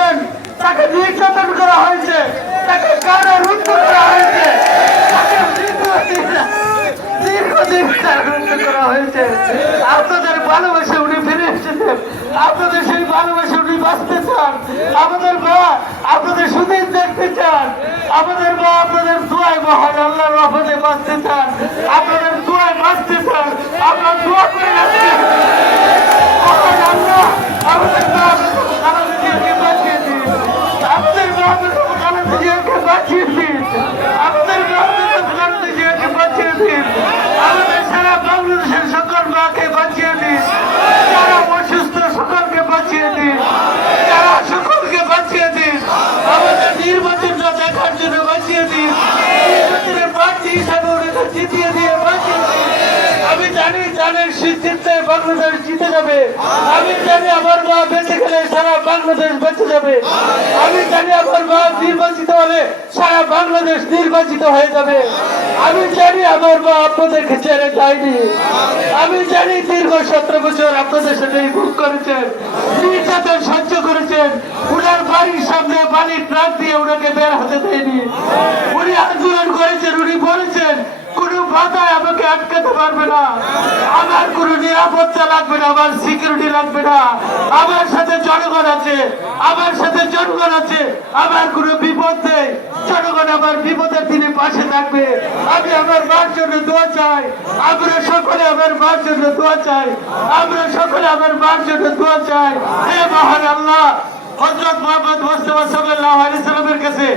করেছেন, তাকে নির্যাতন করা হয়েছে, তাকে কারারুদ্ধ করা হয়েছে, তাকে দীর্ঘদিন কারারুদ্ধ করা হয়েছে। আপনাদের ভালোবাসে উনি ফিরে এসেছেন, আপনাদের সেই ভালোবাসে উনি বাঁচতে চান। আমাদের মা আপনাদের সুদিন দেখতে চান, আমাদের মা আপনাদের দোয়ায় মহান আল্লাহর রহমতে বাঁচতে চান, আপনাদের দোয়ায় বাঁচতে চান। আপনার দোয়া করে রাখবেন মহান আল্লাহ আমাদের মা খালেদা জিয়াকে বাঁচিয়ে দিন, আপনাদের মা খালেদা জিয়াকে বাঁচিয়ে দিন, আপনাদের মা খালেদা জিয়াকে বাঁচিয়ে দিন। আমাদের সারা বাংলাদেশের সকল মাকে বাঁচিয়ে দিন, যারা অসুস্থ সকলকে বাঁচিয়ে দিন, যারা সকলকে বাঁচিয়ে দিন। আমাদের নির্বাচনটা দেখার জন্য বাঁচিয়ে দিন, নির্বাচনের প্রার্থী হিসাবে ওনাকে জিতিয়ে দিয়ে বাঁচিয়ে দিন। আমি জানি জানেন জিততে বাংলাদেশ জিতে যাবে, আমি জানি আমার মা বেঁচে গেলে সারা বাংলাদেশ বেঁচে যাবে, আমি জানি আমার মা নির্বাচিত হলে সারা বাংলাদেশ নির্বাচিত হয়ে যাবে, আমি জানি আমার মা আপনাদেরকে ছেড়ে যায়নি, আমি জানি দীর্ঘ 17 বছর আপনাদের সাথে ভোগ করেছেন, নির্যাতন সহ্য করেছেন। উনার বাড়ির সামনে বালির ট্রাক দিয়ে ওনাকে বের হতে দেয়নি, উনি আন্দোলন করেছেন, উনি বলেছেন কোন বাধায় আমাকে আটকাতে পারবে না, আমার কোন নিরাপত্তা লাগবে না, আমার সিকিউরিটি লাগবে না, আমার সাথে জনগণ আছে, আমার সাথে জনগণ আছে, আমার কোন বিপদ নেই, জনগণ আমার বিপদের দিনে পাশে থাকবে। আমি আমার মার জন্য দোয়া চাই, আমরা সকলে আমার মার জন্য দোয়া চাই, আমরা সকলে আমার মার জন্য দোয়া চাই। হে মহান আল্লাহ, হযরত মুহাম্মদ মুস্তাফা সাল্লাল্লাহু আলাইহি সাল্লামের কাছে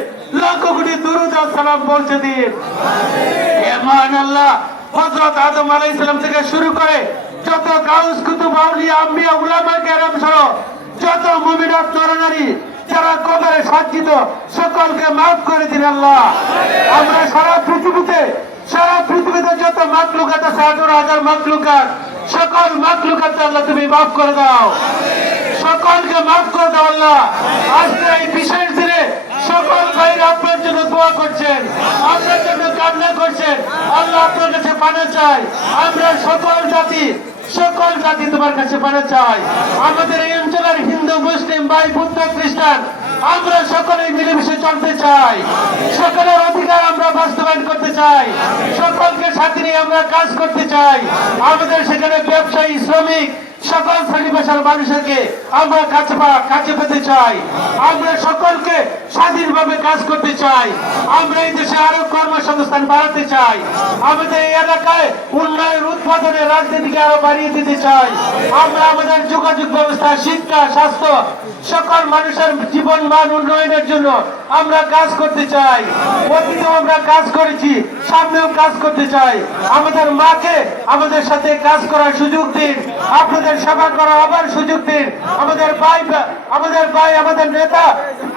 লাখ কোটি দরুদ আর সালাম পৌঁছে দিন। হে মহান আল্লাহ, হযরত আদম আলাইহিস সালাম থেকে শুরু করে যত গাউস কুতুব আউলিয়া আম্বিয়া উলামা কেরাম সহ যত মুমিনাত নরনারী যারা কবরে সজ্জিত সকলকে মাফ করে দিন আল্লাহ। আমরা সারা পৃথিবীতে যত মাখলুকাত আছে, 18,000 মাখলুকাত, সকল মাখলুকাত আল্লাহ তুমি মাফ করে দাও, সকলকে মাফ করে দাও আল্লাহ। আজকে এই বিশেষ দিনে সকল ভাইরা আপনার জন্য দোয়া করছেন, আপনার জন্য কান্না করছেন, আল্লাহ আপনার কাছে পানা চাই। আমরা সকল জাতি তোমার কাছে পানা চাই। আমাদের এই অঞ্চলের হিন্দু মুসলিম ভাই বৌদ্ধ খ্রিস্টান আমরা সকলেই মিলেমিশে চলতে চাই, সকলের অধিকার আমরা বাস্তবায়ন করতে চাই, সকলকে সাথে নিয়ে আমরা কাজ করতে চাই। আমাদের সেখানে ব্যবসায়ী শ্রমিক সকল শ্রেণী পেশার মানুষকে আমরা কাছে পেতে চাই, আমরা সকলকে স্বাধীনভাবে কাজ করতে চাই, আমরা এই দেশে আরো কর্মসংস্থান বাড়াতে চাই, আমাদের এই এলাকায় উন্নয়ন উৎপাদনের রাজনীতিকে আরো বাড়িয়ে দিতে চাই। আমরা আমাদের যোগাযোগ ব্যবস্থা, শিক্ষা, স্বাস্থ্য সকল মানুষের জীবন মান উন্নয়নের জন্য আমরা কাজ করতে চাই। অতীতেও আমরা কাজ করেছি, সামনেও কাজ করতে চাই। আমাদের মাকে আমাদের সাথে কাজ করার সুযোগ দিন, আপনাদের সেবা করার আবার সুযোগ দিন। আমাদের ভাই, আমাদের নেতা,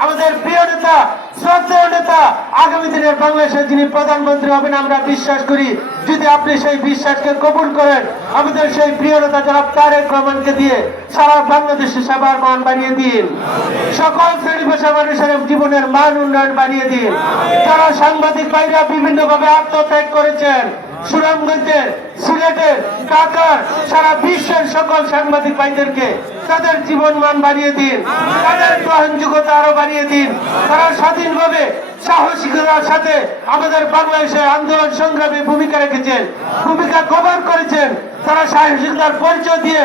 আমাদের প্রিয় নেতা, শ্রদ্ধেয় নেতা, আগামী দিনের বাংলাদেশের যিনি প্রধানমন্ত্রী হবেন আমরা বিশ্বাস করি। যদি আপনি সেই বিশ্বাসকে কবুল করেন, আমাদের সেই প্রিয় নেতা জনাব তারেক রহমানকে দিয়ে সারা বাংলাদেশের সেবার মান বাড়িয়ে দিন, সকল শ্রেণী পেশা মানুষের জীবনের মান উন্নয়ন বাড়িয়ে দিন। যারা সাংবাদিক ভাইরা বিভিন্ন ভাবে আত্মত্যাগ করেছেন, সুনামগঞ্জের, সিলেটের, ঢাকার, সারা বিশ্বের সকল সাংবাদিক ভাইদেরকে তাদের জীবন মান বাড়িয়ে দিন, তাদের গ্রহণযোগ্যতা আরো বাড়িয়ে দিন। তারা স্বাধীনভাবে সাহসিকতার সাথে আমাদের বাংলাদেশে আন্দোলন সংগ্রামে ভূমিকা রেখেছেন, ভূমিকা কভার করেছেন। তারা সাহসিকতার পরিচয় দিয়ে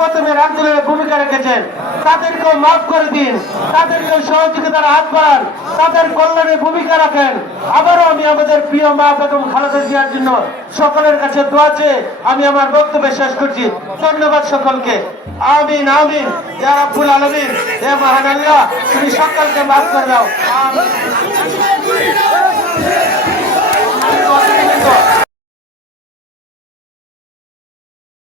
প্রথমের আন্দোলনে ভূমিকা রেখেছেন, তাদেরকেও মাফ করে দিন, তাদেরকেও সহযোগিতার হাত বাড়ান, তাদের কল্যাণে ভূমিকা রাখেন। আবারও আমি আমাদের প্রিয় মা বেগম খালেদা জিয়ার জন্য সকলের কাছে দোয়া চেয়ে আমি আমার বক্তব্য শেষ করছি। ধন্যবাদ সকলকে। আমিন আমিন ইয়া রাব্বুল আলামিন। হে মহান আল্লাহ, তুমি সকলকে মাফ করে দাও। আমিন।